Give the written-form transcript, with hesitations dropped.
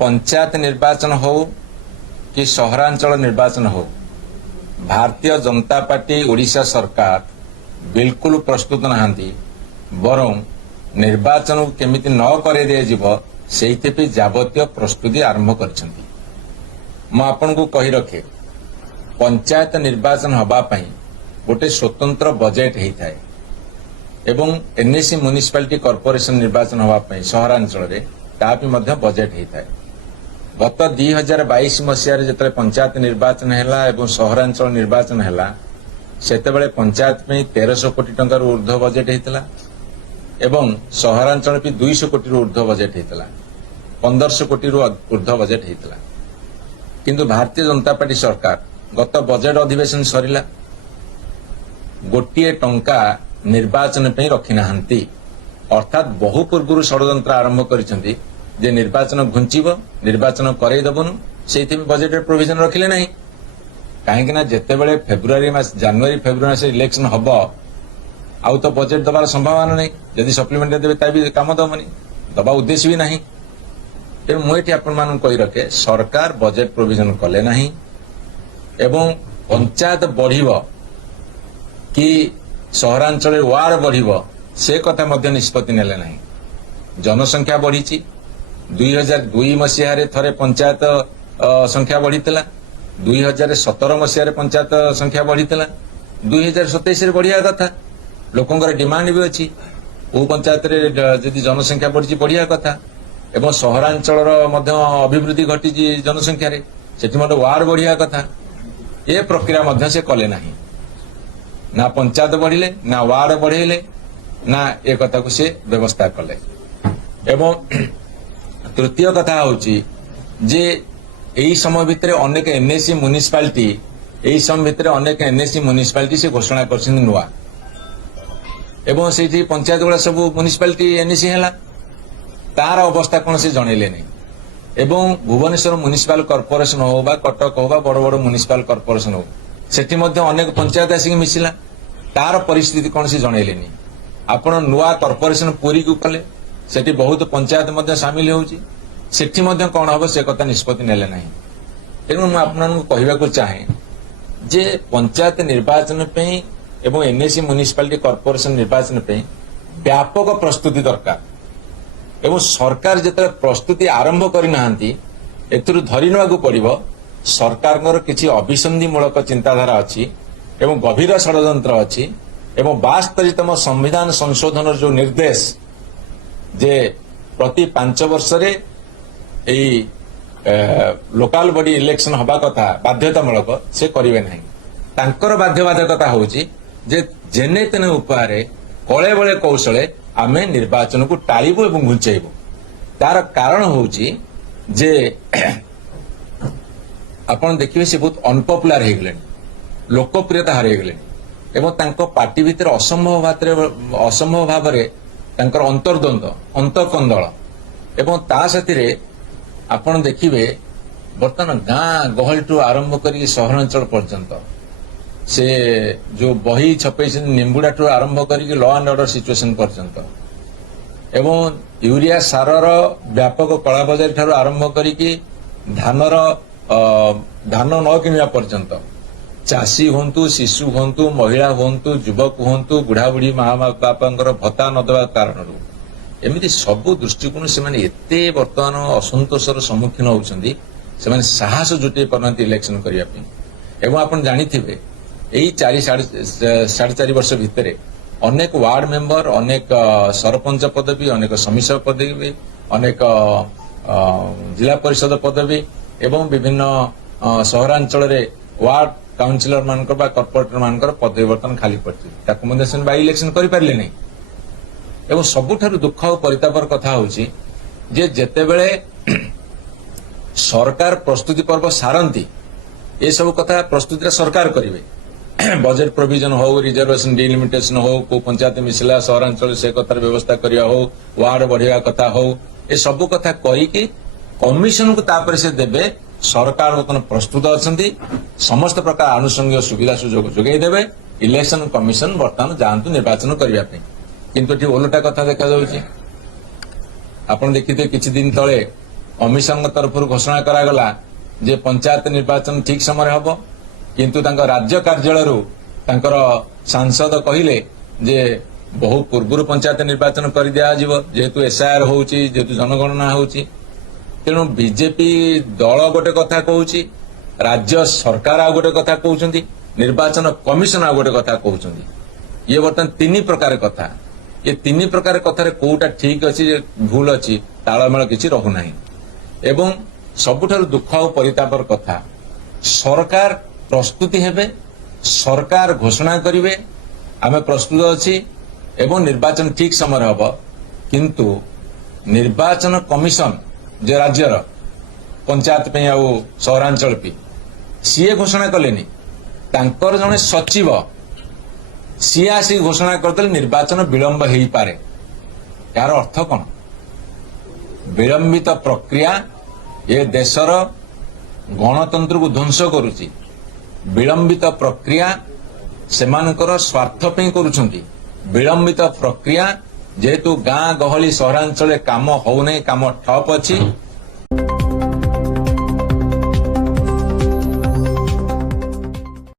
पंचायत निर्वाचन हो कि सहरांचल निर्वाचन हो भारतीय जनता पार्टी ओडिशा सरकार बिल्कुल प्रस्तुत नहांती बरं निर्वाचन केमिति न करे दिजीव से जावतीय प्रस्तुति आरंभ करछंती। मु आपन को कहि रखे पंचायत निर्वाचन हबा पई गोटे स्वतंत्र बजेट हेइथाय एवं एनएसी म्युनिसिपालिटी कॉर्पोरेशन निर्वाचन हबा पई सहरांचल रे ता भी मध्य बजेट हेइथाय। गत 2022 मसीह जिते पंचायत निर्वाचन है एवं सहरांचल निर्वाचन है सेतेबेले पंचायत में 1300 कोटी टंकार ऊर्ध्व बजेट होता एवं सहरांचल भी 200 कोटी ऊर्ध्व बजेट होता 1500 कोटी ऊर्ध्व बजेट होता किंतु भारतीय जनता पार्टी सरकार गत बजेट अधिवेशन सरिला गोटे टंका निर्वाचन पे रखी नाहंती अर्थात बहु पूर्व षड्यंत्र आरंभ करिसेंती जे निर्वाचन घुंचीब निर्वाचन करईदेबुनु से बजेट प्रोविजन रखिले नहीं कहीं जितेबले फेब्रुआरी मास जनवरी फेब्रुआरी मास इलेक्शन हम आउ तो बजेट दबार संभावना नहीं जदि सप्लीमेंट देवे ता भी काम दबनी दबा उद्देश्य भी नहीं तेणु मुझे आपण कही रखे सरकार बजेट प्रोविजन कले नहीं एवं पंचायत बढ़िब कि सहरांचल वार्ड बढ़िब से कथा मध्य निष्पत्ति नेले नहीं। जनसंख्या बढ़ी 2002 मसीह थे पंचायत संख्या बढ़ी 2017 मसीह पंचायत संख्या बढ़ी 2027 बढ़िया कथा लोकंर डिमांड भी अच्छी वो पंचायत जदि जनसंख्या बढ़ी बढ़िया कथा एवं सहरांचल अभिवृद्धि घटी जनसंख्या से वार्ड बढ़िया कथा ये प्रक्रिया से कले नहीं ना पंचायत बढ़िले ना वार्ड बढ़ेले ना ए कथा को से व्यवस्था कले। एवं तृतीय कथा होची जे एही समय भितर अनेक एनएसी म्युनिसिपालिटी एही समय भितर अनेक एनएसी म्युनिसिपालिटी से घोषणा करछन नुआ एवं सेठी पंचायत गुड़ा सब म्युनिसिपालिटी एनएसी हैला तार अवस्था कोन से जणैले नै एवं भुवनेश्वर म्युनिसिपल कॉर्पोरेशन हो बा कटक हो बा बड़ बड़ म्युनिसिपल कॉर्पोरेशन हो सेठी मध्ये अनेक पंचायत आसी मिसिला तार परिस्थिति कोन से जणैले नै आपण नुआ कॉर्पोरेशन पूरी को कले सेठी बहुत पंचायत मध्ये शामिल होउची सेठी मध्ये कोन हबो से कथा निष्पत्ति नेले नाही। तेणु मैं आपन कहवाक चाहे जे पंचायत निर्वाचन पे एवं एनएसी म्युनिसिपालिटी कॉर्पोरेशन निर्वाचन पे व्यापक प्रस्तुति दरकार एवं सरकार जिते प्रस्तुति आरंभ करनाहांती एथुरु धरि नवाकू पड़िबो सरकार किछि अभिसंधिमूलक चिंताधारा अछि एवं गभीर षड्यंत्र अछि एवं 72तम संविधान संशोधन जो निर्देश जे प्रति 5 वर्ष रे लोकाल बॉडी इलेक्शन हवा कथा बाध्यतामूलक से करिवे नहीं तांकर बाध्यबाधकता होउची जे जेने तेने उपाय कले बळे कौशले आमे निर्वाचन को टाळिबो एवं घुंचेइबो तार कारण होउची जे आपण देखिबे से बहुत अनपॉपुलर हे गेले लोकप्रियता हारे गेले एवं तांको पार्टी भीतर असंभव भावरे तांकर अंतर्द्वंद अंतकंदल एवं ता साथी आपण देखिबे बर्तमान गाँ गहल टू आरंभ करी सहरांचल पर्यंत से जो बही छपे निम्बुडा टू आरंभ करी लॉ एंड ऑर्डर सिचुएशन पर्यंत एवं यूरिया सारर व्यापक कला बजार ठारू आरंभ करी धानर धान न किणवा पर्यंत चाषी हूँ शिशु हूँ महिला हूँ युवक हूँ बुढ़ा बुढ़ी माँ बापा भत्ता न देवा कारण एमती सबु दृष्टिकोण से बर्तमान असंतोषर सम्मुखीन होती से साहस जुटे पार इलेक्शन करने एवं आप जानिथिबे यही 4.5 वर्ष भितर अनेक वार्ड मेंबर अनेक सरपंच पदवी अनेक समिति पदवी अनेक जिला परिषद पदवी एवं विभिन्न सहरांचल वार्ड काउंसिलर मान कॉर्पोरेटर मान पदवी बर्तमान खाली पड़ी बाई इलेक्शन करें नहीं एवं सबुठारु दुख और परितापर कथा होची जे जेतेबेले सरकार प्रस्तुति पर्व सारंती ये सब कथा प्रस्तुति सरकार करिवे बजेट प्रोविजन हो रिजर्वेशन डिलिमिटेशन हो को पंचायत मिसला सहरांचल से कथार व्यवस्था करिया हो वार्ड बढ़िया कथा हो ये सब कथा कही कमिशन को तापर से देबे सरकार बर्तमान प्रस्तुत अच्छा समस्त प्रकार आनुषंगिक सुविधा सुजोग जोगे देवे इलेक्शन कमिशन बर्तमान जातु निर्वाचन करने किंतु ओलटा कथा देखा जाउछि आपण देखिथे किछि दिन तळे कमिशन तरफ घोषणा करागला जे पंचायत निर्वाचन ठीक समय हब किंतु तांको राज्य कार्यालय तांकर सांसद कहिले जे बहु पूर्व पंचायत निर्वाचन कर दिया जिवो जेहेतु एसआईआर होउची जेहेतु जनगणना होउची तेणु बीजेपी दल गोटे कथा कहूची राज्य सरकार आ गोटे कथा कहउछंती निर्वाचन कमिशन आ गोटे कथा कहउछंती ये बर्तमान तीन प्रकार कथा ये तीन प्रकार कथार कोटा ठीक अच्छी भूल अच्छी तालमेल किसी रहुना एवं सबुठारु दुख और परितापर कथा सरकार प्रस्तुति हेबे सरकार घोषणा करिवे आमे प्रस्तुत अच्छी एवं निर्वाचन ठीक समय हब किंतु निर्वाचन कमिशन जे राज्यर पंचायत पे आउ सहरांचल पे सीए घोषणा कलेनी तांकर जने सचिव सी आसी घोषणा करदे निर्वाचन विलंब हो पारे यार अर्थ कौन विलंबित प्रक्रिया ये देशर गणतंत्र को ध्वंस करुची विलंबित प्रक्रिया सेमानकर स्वार्थ पे करुछंती विलंबित प्रक्रिया जेहेतु गाँ गहली सहरांचल काम होने काम ठप अच्छी